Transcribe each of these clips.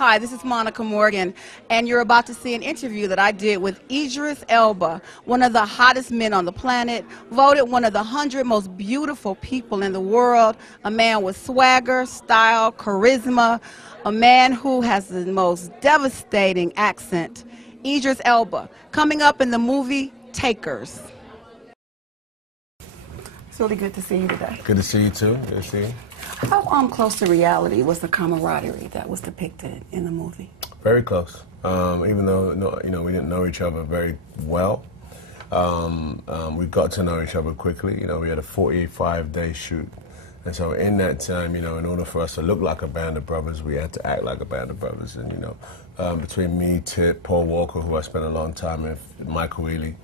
Hi, this is Monica Morgan, and you're about to see an interview that I did with Idris Elba, one of the hottest men on the planet, voted one of the 100 most beautiful people in the world, a man with swagger, style, charisma, a man who has the most devastating accent. Idris Elba, coming up in the movie Takers. It's really good to see you today. Good to see you too. Good to see you. How close to reality was the camaraderie that was depicted in the movie? Very close. Even though we didn't know each other very well, we got to know each other quickly. We had a 45-day shoot, and so in that time, in order for us to look like a band of brothers, we had to act like a band of brothers. And between me, Tip, Paul Walker, who I spent a long time with, Michael Ealy,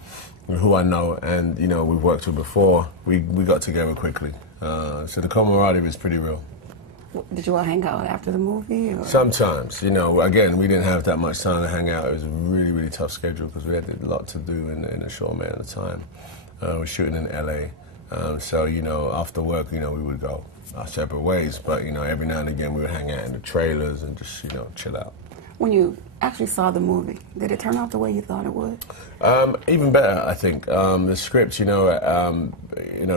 who I know, and we've worked with before, we got together quickly. So the camaraderie was pretty real. Did you all hang out after the movie? Or? Sometimes, again, we didn't have that much time to hang out. It was a really, really tough schedule because we had a lot to do in a short amount of time. We were shooting in LA. So, after work, we would go our separate ways. But, every now and again we would hang out in the trailers and just, chill out. When you actually saw the movie, did it turn out the way you thought it would? Even better, I think. The script,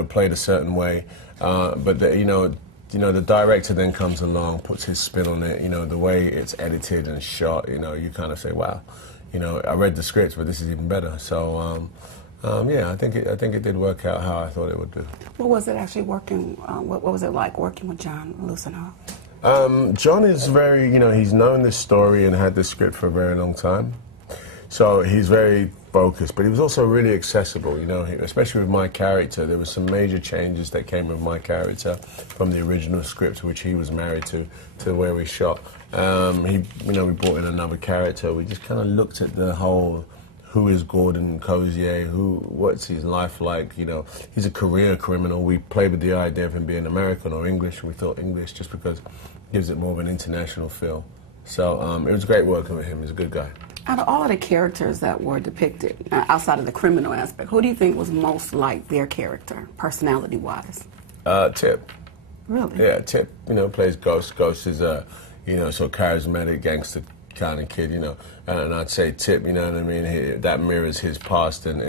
played a certain way. But, the director then comes along, puts his spin on it. The way it's edited and shot, you kind of say, wow, I read the script, but this is even better. So, yeah, I think it did work out how I thought it would do. What was it actually working? What was it like working with John Lucenhoff? John is very, he's known this story and had this script for a very long time. So he's very focused, but he was also really accessible, especially with my character. There were some major changes that came with my character from the original script, which he was married to where we shot. We brought in another character. We just kind of looked at the whole, who is Gordon Cozier, what's his life like, he's a career criminal. We played with the idea of him being American or English. We thought English just because it gives it more of an international feel. So it was great working with him. He's a good guy. Out of all of the characters that were depicted, outside of the criminal aspect, who do you think was most like their character, personality-wise? Tip. Really? Yeah, Tip, plays Ghost. Ghost is a, so charismatic gangster kind of kid, and I'd say Tip, that mirrors his past and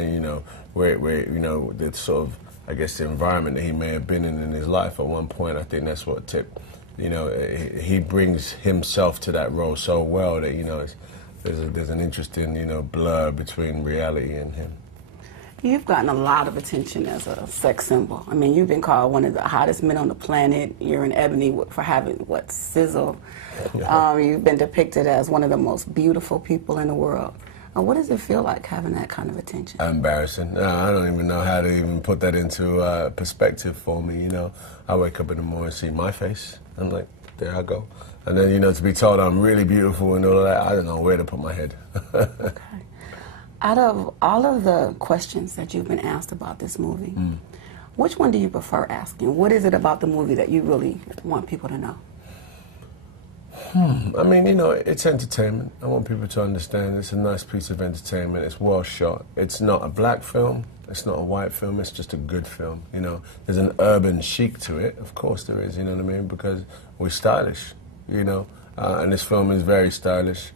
where the sort of, I guess, the environment that he may have been in his life at one point. I think that's what Tip, he brings himself to that role so well that, there's an interesting, blur between reality and him. You've gotten a lot of attention as a sex symbol. You've been called one of the hottest men on the planet. You're in Ebony for having, sizzle. You've been depicted as one of the most beautiful people in the world. What does it feel like having that kind of attention? Embarrassing. I don't even know how to even put that into perspective for me, I wake up in the morning and see my face. I'm like, there I go. And then, to be told I'm really beautiful and all of that, I don't know where to put my head. Okay. Out of all of the questions that you've been asked about this movie, which one do you prefer asking? What is it about the movie that you really want people to know? It's entertainment. I want people to understand it's a nice piece of entertainment. It's well shot. It's not a black film. It's not a white film. It's just a good film. There's an urban chic to it. Of course there is, because we're stylish, and this film is very stylish.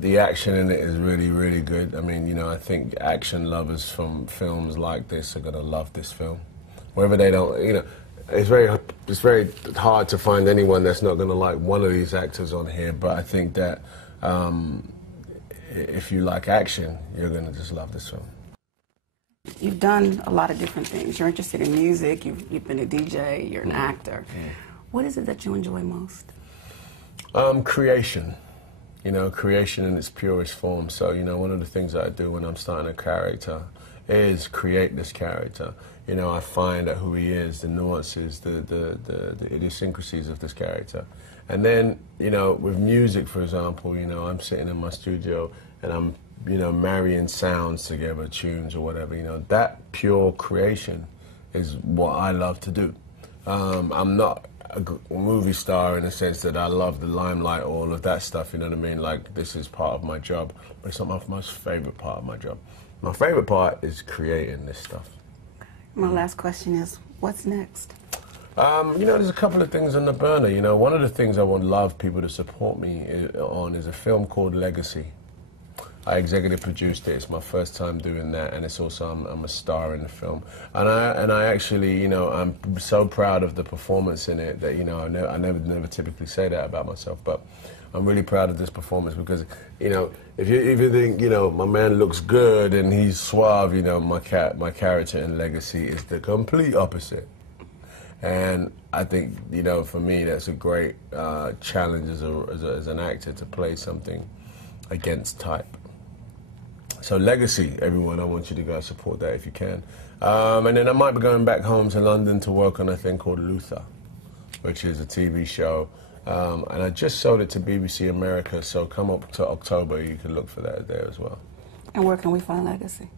The action in it is really, really good. I think action lovers from films like this are going to love this film. Whether they don't, it's very hard to find anyone that's not going to like one of these actors on here, but I think that if you like action, you're going to just love this film. You've done a lot of different things. You're interested in music, you've been a DJ, you're an actor. What is it that you enjoy most? Creation. Creation in its purest form. So, one of the things that I do when I'm starting a character is create this character. I find out who he is, the nuances, the idiosyncrasies of this character. And then, with music, for example, I'm sitting in my studio and I'm, marrying sounds together, tunes or whatever, that pure creation is what I love to do. I'm not a movie star in the sense that I love the limelight, all of that stuff, Like, this is part of my job, but it's not my most favorite part of my job. My favorite part is creating this stuff. My last question is, what's next? You know, there's a couple of things on the burner. You know, one of the things I would love people to support me on is a film called Legacy. I executive produced it. It's my first time doing that, and it's also I'm a star in the film. And I actually, you know, I'm so proud of the performance in it that, you know, I never typically say that about myself, but I'm really proud of this performance because, you know, if you think, you know, my man looks good and he's suave, you know, my character in Legacy is the complete opposite. And I think, you know, for me, that's a great challenge as an actor to play something against type. So Legacy, everyone, I want you to go support that if you can. And then I might be going back home to London to work on a thing called Luther, which is a TV show. And I just sold it to BBC America, so come up to October, you can look for that there as well. And where can we find Legacy?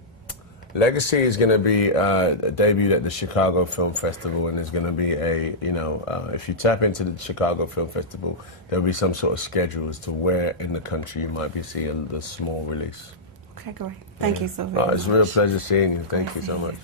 Legacy is going to be debuted at the Chicago Film Festival, and there's going to be a, you know, if you tap into the Chicago Film Festival, there'll be some sort of schedule as to where in the country you might be seeing the small release. Okay, great. Thank you so very much. It's a real pleasure seeing you. Thank you so much.